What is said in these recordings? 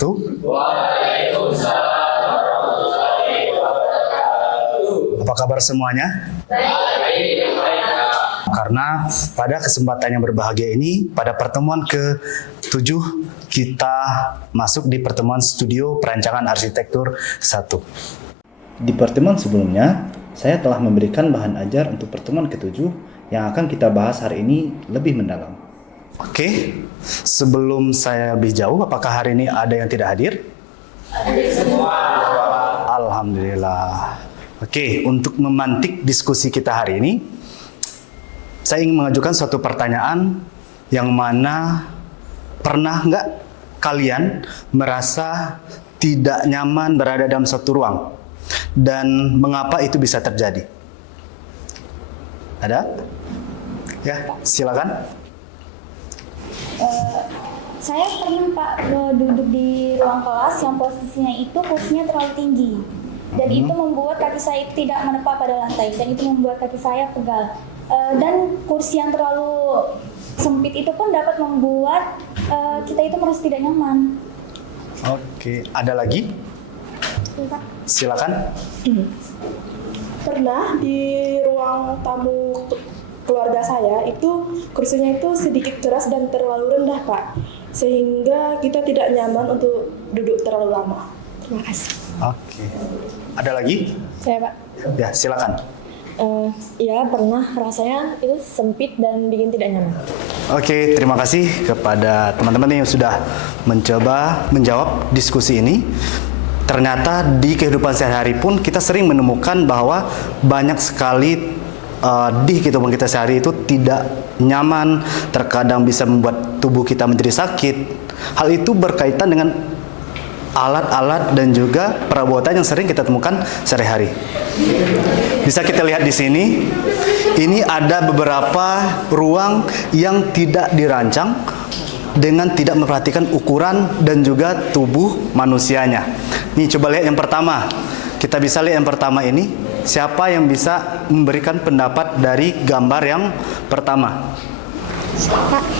wabarakatuh. Waalaikumsalam warahmatullahi wabarakatuh. Apa kabar semuanya? Baik. Karena pada kesempatan yang berbahagia ini, pada pertemuan ke-7, kita masuk di pertemuan studio perancangan arsitektur 1. Di pertemuan sebelumnya, saya telah memberikan bahan ajar untuk pertemuan ke-7 yang akan kita bahas hari ini lebih mendalam. Oke, sebelum saya lebih jauh, apakah hari ini ada yang tidak hadir? Hadir semua. Alhamdulillah. Oke, untuk memantik diskusi kita hari ini, saya ingin mengajukan suatu pertanyaan yang mana pernah nggak kalian merasa tidak nyaman berada dalam satu ruang? Dan mengapa itu bisa terjadi? Ada? Ya, silakan. Saya pernah Pak duduk di ruang kelas yang posisinya itu kursinya terlalu tinggi. Dan itu membuat kaki saya itu tidak menepah pada lantai. Dan itu membuat kaki saya pegal. Dan kursi yang terlalu sempit itu pun dapat membuat kita itu merasa tidak nyaman. Oke, ada lagi? Silakan. Pernah di ruang tamu keluarga saya itu kursinya itu sedikit keras dan terlalu rendah Pak, sehingga kita tidak nyaman untuk duduk terlalu lama. Terima kasih. Oke, ada lagi? Saya Pak. Ya, silakan. Ya pernah, rasanya itu sempit dan bikin tidak nyaman. Oke, terima kasih kepada teman-teman yang sudah mencoba menjawab diskusi ini. Ternyata di kehidupan sehari-hari pun kita sering menemukan bahwa banyak sekali di kehidupan kita sehari itu tidak nyaman, terkadang bisa membuat tubuh kita menjadi sakit. Hal itu berkaitan dengan alat-alat dan juga perabotan yang sering kita temukan sehari-hari. Bisa kita lihat di sini, ini ada beberapa ruang yang tidak dirancang dengan tidak memperhatikan ukuran dan juga tubuh manusianya. Nih, coba lihat yang pertama. Kita bisa lihat yang pertama ini. Siapa yang bisa memberikan pendapat dari gambar yang pertama?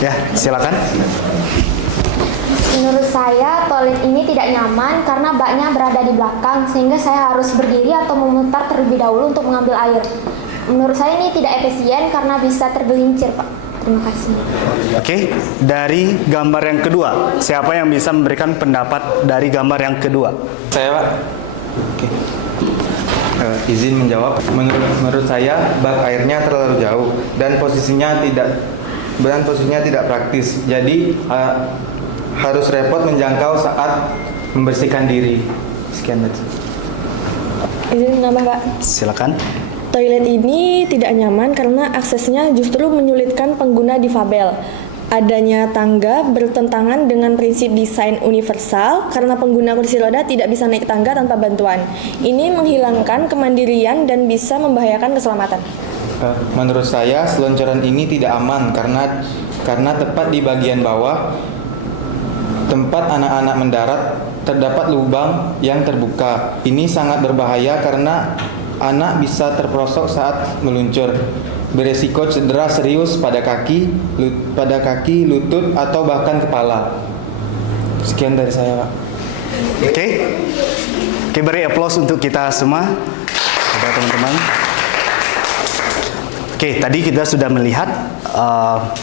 Ya, silakan. Menurut saya, toilet ini tidak nyaman karena baknya berada di belakang, sehingga saya harus berdiri atau memutar terlebih dahulu untuk mengambil air. Menurut saya ini tidak efisien karena bisa tergelincir, Pak. Terima kasih. Oke, dari gambar yang kedua, siapa yang bisa memberikan pendapat dari gambar yang kedua? Saya Pak. Oke. Izin menjawab. Menurut saya bak airnya terlalu jauh dan posisinya tidak praktis. Jadi harus repot menjangkau saat membersihkan diri. Sekian Pak. Izin nambah Pak. Silakan. Toilet ini tidak nyaman karena aksesnya justru menyulitkan pengguna difabel. Adanya tangga bertentangan dengan prinsip desain universal karena pengguna kursi roda tidak bisa naik tangga tanpa bantuan. Ini menghilangkan kemandirian dan bisa membahayakan keselamatan. Menurut saya selonjoran ini tidak aman karena tepat di bagian bawah tempat anak-anak mendarat terdapat lubang yang terbuka. Ini sangat berbahaya karena anak bisa terperosok saat meluncur. Beresiko cedera serius pada kaki, lutut, atau bahkan kepala. Sekian dari saya, Pak. Oke, beri aplaus untuk kita semua, teman-teman. Oke, tadi kita sudah melihat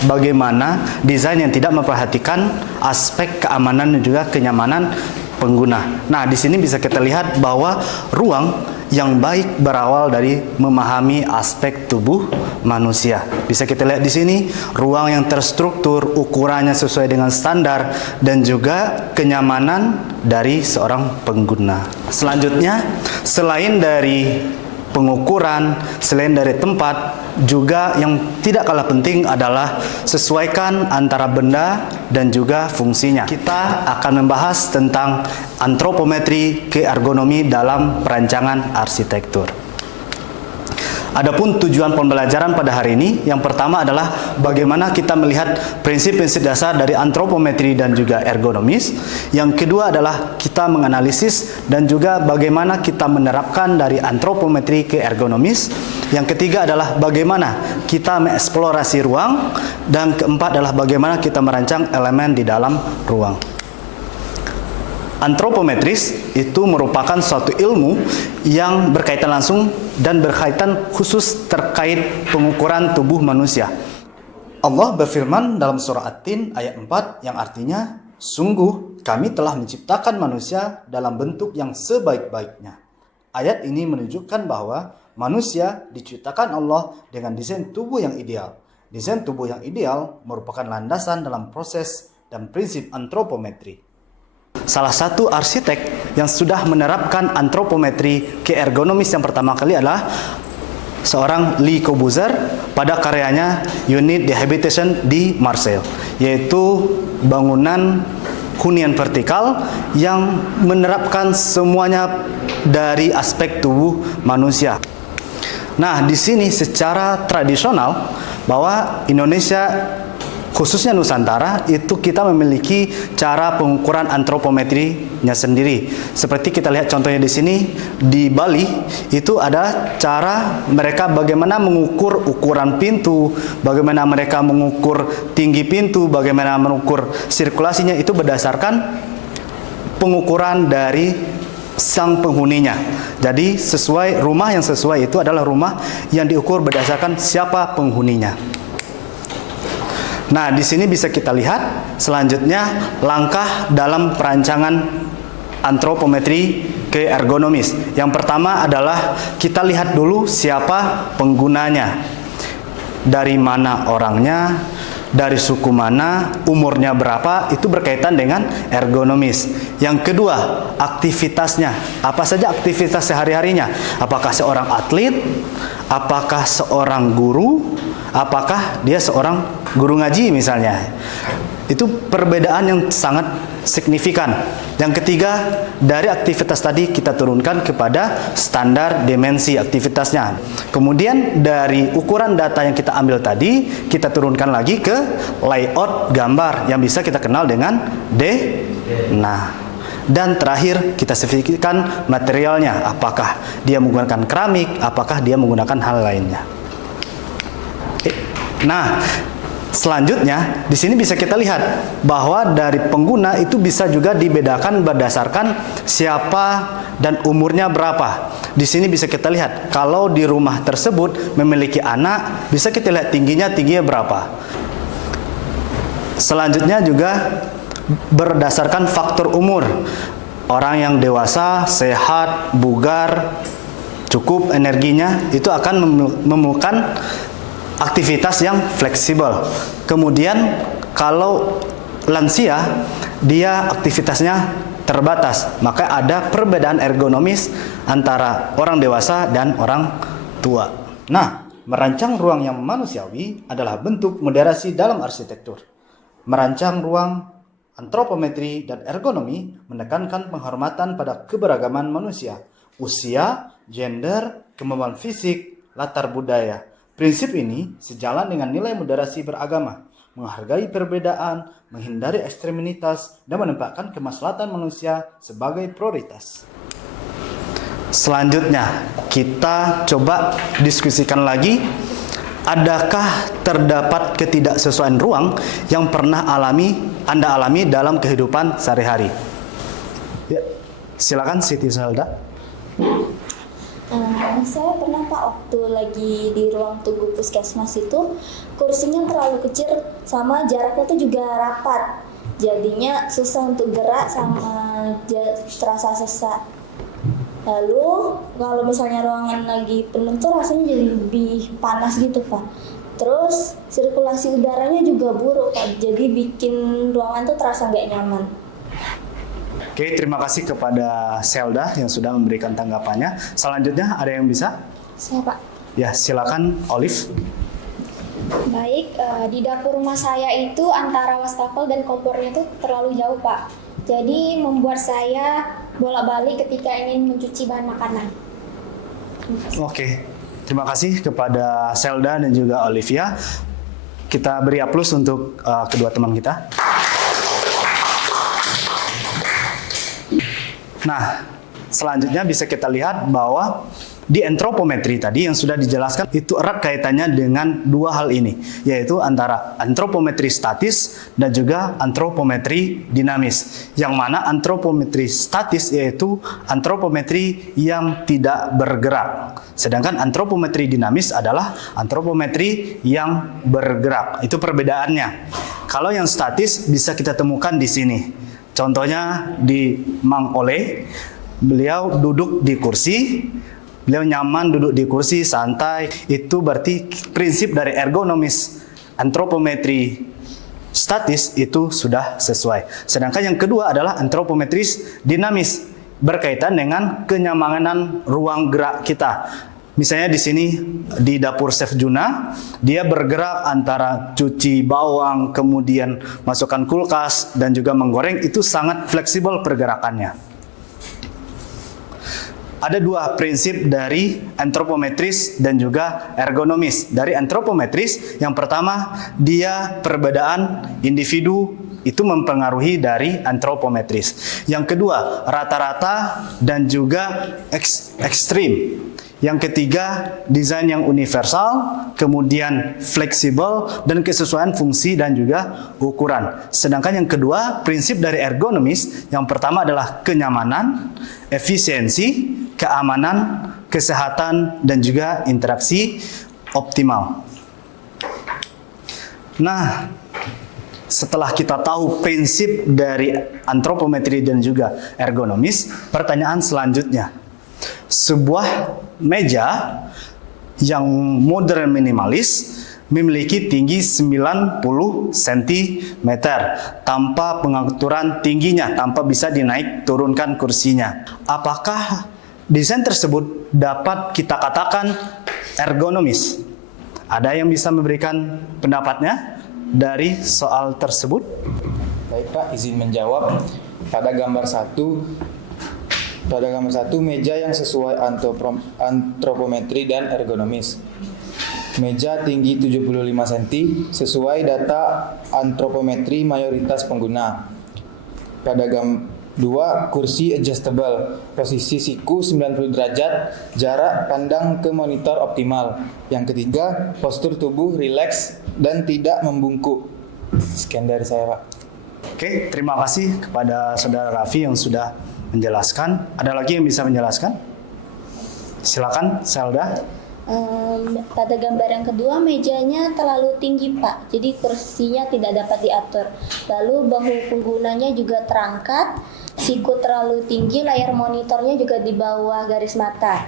bagaimana desain yang tidak memperhatikan aspek keamanan dan juga kenyamanan pengguna. Nah, di sini bisa kita lihat bahwa ruang yang baik berawal dari memahami aspek tubuh manusia. Bisa kita lihat di sini, ruang yang terstruktur, ukurannya sesuai dengan standar, dan juga kenyamanan dari seorang pengguna. Selanjutnya, selain dari pengukuran, selain dari tempat, juga yang tidak kalah penting adalah sesuaikan antara benda dan juga fungsinya. Kita akan membahas tentang antropometri keergonomi dalam perancangan arsitektur. Adapun tujuan pembelajaran pada hari ini, yang pertama adalah bagaimana kita melihat prinsip-prinsip dasar dari antropometri dan juga ergonomis. Yang kedua adalah kita menganalisis dan juga bagaimana kita menerapkan dari antropometri ke ergonomis. Yang ketiga adalah bagaimana kita mengeksplorasi ruang, dan keempat adalah bagaimana kita merancang elemen di dalam ruang. Antropometris itu merupakan suatu ilmu yang berkaitan langsung dan berkaitan khusus terkait pengukuran tubuh manusia. Allah berfirman dalam surah At-Tin ayat 4 yang artinya, sungguh kami telah menciptakan manusia dalam bentuk yang sebaik-baiknya. Ayat ini menunjukkan bahwa manusia diciptakan Allah dengan desain tubuh yang ideal. Desain tubuh yang ideal merupakan landasan dalam proses dan prinsip antropometri. Salah satu arsitek yang sudah menerapkan antropometri ke ergonomis yang pertama kali adalah seorang Le Corbusier pada karyanya Unit de Habitation di Marseille, yaitu bangunan hunian vertikal yang menerapkan semuanya dari aspek tubuh manusia. Nah, di sini secara tradisional bahwa Indonesia khususnya Nusantara itu kita memiliki cara pengukuran antropometrinya sendiri. Seperti kita lihat contohnya di sini di Bali itu ada cara mereka bagaimana mengukur ukuran pintu, bagaimana mereka mengukur tinggi pintu, bagaimana mengukur sirkulasinya itu berdasarkan pengukuran dari sang penghuninya. Jadi sesuai rumah yang sesuai itu adalah rumah yang diukur berdasarkan siapa penghuninya. Nah, di sini bisa kita lihat selanjutnya langkah dalam perancangan antropometri ke ergonomis. Yang pertama adalah kita lihat dulu siapa penggunanya. Dari mana orangnya, dari suku mana, umurnya berapa, itu berkaitan dengan ergonomis. Yang kedua, aktivitasnya. Apa saja aktivitas sehari-harinya? Apakah seorang atlet? Apakah seorang guru? Apakah dia seorang guru ngaji misalnya? Itu perbedaan yang sangat signifikan. Yang ketiga, dari aktivitas tadi kita turunkan kepada standar dimensi aktivitasnya. Kemudian dari ukuran data yang kita ambil tadi, kita turunkan lagi ke layout gambar yang bisa kita kenal dengan D. Nah, dan terakhir kita spesifikasikan materialnya. Apakah dia menggunakan keramik, apakah dia menggunakan hal lainnya. Nah, selanjutnya di sini bisa kita lihat bahwa dari pengguna itu bisa juga dibedakan berdasarkan siapa dan umurnya berapa. Di sini bisa kita lihat kalau di rumah tersebut memiliki anak, bisa kita lihat tingginya berapa. Selanjutnya juga berdasarkan faktor umur. Orang yang dewasa, sehat, bugar, cukup energinya itu akan memerlukan aktivitas yang fleksibel. Kemudian kalau lansia, dia aktivitasnya terbatas. Maka ada perbedaan ergonomis antara orang dewasa dan orang tua. Nah, merancang ruang yang manusiawi adalah bentuk moderasi dalam arsitektur. Merancang ruang antropometri dan ergonomi menekankan penghormatan pada keberagaman manusia, usia, gender, kemampuan fisik, latar budaya. Prinsip ini sejalan dengan nilai moderasi beragama, menghargai perbedaan, menghindari ekstremitas, dan menempatkan kemaslahatan manusia sebagai prioritas. Selanjutnya, kita coba diskusikan lagi, adakah terdapat ketidaksesuaian ruang yang pernah Anda alami dalam kehidupan sehari-hari? Ya, silakan Siti Zelda. Saya pernah Pak waktu lagi di ruang tunggu puskesmas itu kursinya terlalu kecil sama jaraknya tuh juga rapat, jadinya susah untuk gerak sama terasa sesak. Lalu kalau misalnya ruangan lagi penuh tuh rasanya jadi lebih panas gitu Pak. Terus sirkulasi udaranya juga buruk Pak, jadi bikin ruangan tuh terasa nggak nyaman. Oke, terima kasih kepada Zelda yang sudah memberikan tanggapannya. Selanjutnya ada yang bisa? Saya Pak. Ya, silakan Olive. Baik, di dapur rumah saya itu antara wastafel dan kompornya itu terlalu jauh Pak. Jadi membuat saya bolak-balik ketika ingin mencuci bahan makanan. Oke, terima kasih kepada Zelda dan juga Olivia. Kita beri aplaus untuk kedua teman kita. Nah, selanjutnya bisa kita lihat bahwa di antropometri tadi yang sudah dijelaskan itu erat kaitannya dengan dua hal ini, yaitu antara antropometri statis dan juga antropometri dinamis. Yang mana antropometri statis yaitu antropometri yang tidak bergerak, sedangkan antropometri dinamis adalah antropometri yang bergerak. Itu perbedaannya. Kalau yang statis bisa kita temukan di sini. Contohnya di Mang Oleh, beliau duduk di kursi. Beliau nyaman duduk di kursi, santai. Itu berarti prinsip dari ergonomis antropometri statis itu sudah sesuai. Sedangkan yang kedua adalah antropometris dinamis, berkaitan dengan kenyamanan ruang gerak kita. Misalnya di sini di dapur Chef Juna, dia bergerak antara cuci bawang, kemudian masukkan kulkas dan juga menggoreng, itu sangat fleksibel pergerakannya. Ada dua prinsip dari antropometris dan juga ergonomis. Dari antropometris, yang pertama dia perbedaan individu itu mempengaruhi dari antropometris. Yang kedua rata-rata dan juga ekstrim. Yang ketiga, desain yang universal, kemudian fleksibel, dan kesesuaian fungsi dan juga ukuran. Sedangkan yang kedua, prinsip dari ergonomis, yang pertama adalah kenyamanan, efisiensi, keamanan, kesehatan, dan juga interaksi optimal. Nah, setelah kita tahu prinsip dari antropometri dan juga ergonomis, pertanyaan selanjutnya. Sebuah meja yang modern minimalis memiliki tinggi 90 cm tanpa pengaturan tingginya, tanpa bisa dinaik turunkan kursinya. Apakah desain tersebut dapat kita katakan ergonomis? Ada yang bisa memberikan pendapatnya dari soal tersebut? Baik Pak, izin menjawab. Pada gambar 1, meja yang sesuai antropometri dan ergonomis. Meja tinggi 75 cm sesuai data antropometri mayoritas pengguna. Pada gambar 2, kursi adjustable, posisi siku 90 derajat, jarak pandang ke monitor optimal. Yang ketiga, postur tubuh rileks dan tidak membungkuk. Sekian dari saya, Pak. Oke, terima kasih kepada Saudara Raffi yang sudah menjelaskan. Ada lagi yang bisa menjelaskan? Silakan, Selda. Pada gambar yang kedua, mejanya terlalu tinggi, Pak. Jadi kursinya tidak dapat diatur. Lalu bahu penggunanya juga terangkat, siku terlalu tinggi, layar monitornya juga di bawah garis mata.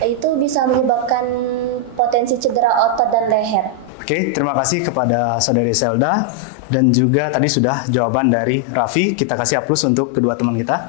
Itu bisa menyebabkan potensi cedera otot dan leher. Oke, terima kasih kepada Saudari Selda. Dan juga tadi sudah jawaban dari Raffi. Kita kasih aplaus untuk kedua teman kita.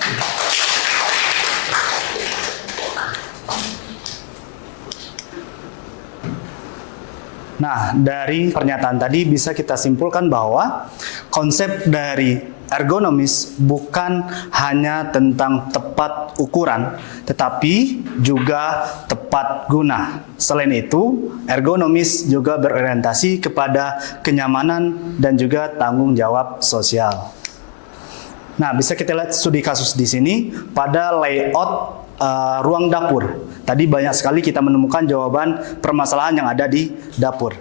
Nah, dari pernyataan tadi bisa kita simpulkan bahwa konsep dari ergonomis bukan hanya tentang tepat ukuran, tetapi juga tepat guna. Selain itu, ergonomis juga berorientasi kepada kenyamanan dan juga tanggung jawab sosial. Nah, bisa kita lihat studi kasus di sini pada layout ruang dapur. Tadi banyak sekali kita menemukan jawaban permasalahan yang ada di dapur.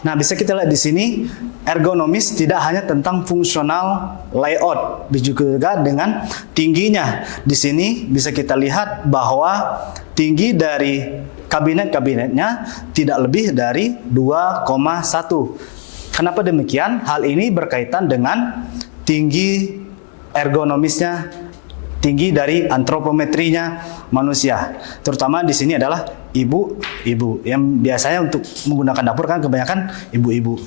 Nah, bisa kita lihat di sini ergonomis tidak hanya tentang fungsional layout, juga dengan tingginya. Di sini bisa kita lihat bahwa tinggi dari kabinet-kabinetnya tidak lebih dari 2,1. Kenapa demikian? Hal ini berkaitan dengan tinggi ergonomisnya, tinggi dari antropometrinya manusia. Terutama di sini adalah ibu-ibu yang biasanya untuk menggunakan dapur kan kebanyakan ibu-ibu.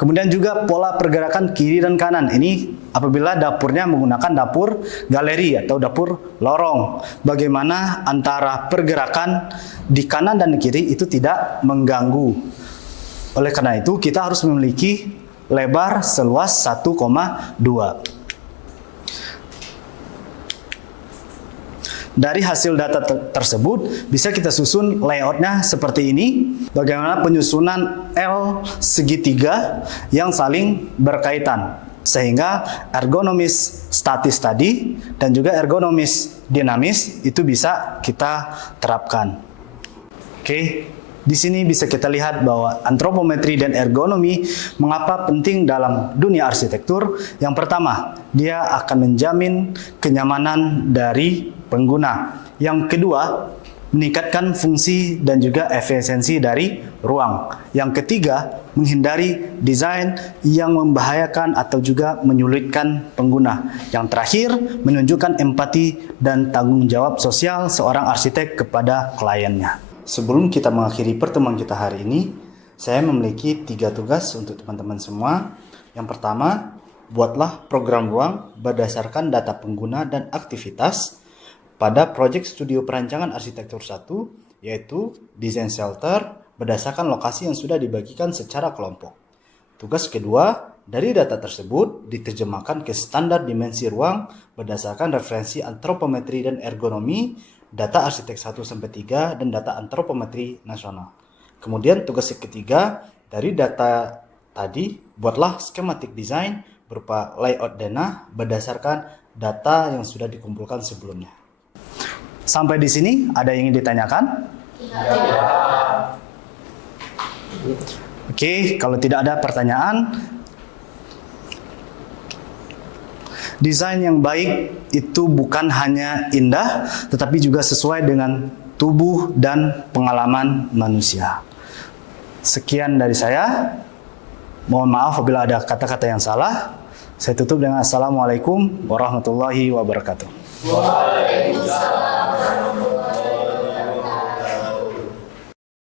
Kemudian juga pola pergerakan kiri dan kanan. Ini apabila dapurnya menggunakan dapur galeri atau dapur lorong. Bagaimana antara pergerakan di kanan dan kiri itu tidak mengganggu. Oleh karena itu kita harus memiliki lebar seluas 1,2. Dari hasil data tersebut bisa kita susun layoutnya seperti ini. Bagaimana penyusunan L segitiga yang saling berkaitan. Sehingga ergonomis statis tadi dan juga ergonomis dinamis itu bisa kita terapkan. Oke, di sini bisa kita lihat bahwa antropometri dan ergonomi mengapa penting dalam dunia arsitektur. Yang pertama, dia akan menjamin kenyamanan dari pengguna. Yang kedua, meningkatkan fungsi dan juga efisiensi dari ruang. Yang ketiga, menghindari desain yang membahayakan atau juga menyulitkan pengguna. Yang terakhir, menunjukkan empati dan tanggung jawab sosial seorang arsitek kepada kliennya. Sebelum kita mengakhiri pertemuan kita hari ini, saya memiliki 3 tugas untuk teman-teman semua. Yang pertama, buatlah program ruang berdasarkan data pengguna dan aktivitas pada proyek studio perancangan arsitektur 1, yaitu desain shelter berdasarkan lokasi yang sudah dibagikan secara kelompok. Tugas kedua, dari data tersebut diterjemahkan ke standar dimensi ruang berdasarkan referensi antropometri dan ergonomi, data arsitek 1-3, dan data antropometri nasional. Kemudian tugas ketiga, dari data tadi, buatlah schematic design berupa layout denah berdasarkan data yang sudah dikumpulkan sebelumnya. Sampai di sini ada yang ingin ditanyakan? Oke, kalau tidak ada pertanyaan, desain yang baik itu bukan hanya indah, tetapi juga sesuai dengan tubuh dan pengalaman manusia. Sekian dari saya. Mohon maaf apabila ada kata-kata yang salah. Saya tutup dengan Assalamualaikum warahmatullahi wabarakatuh. Waalaikumsalam.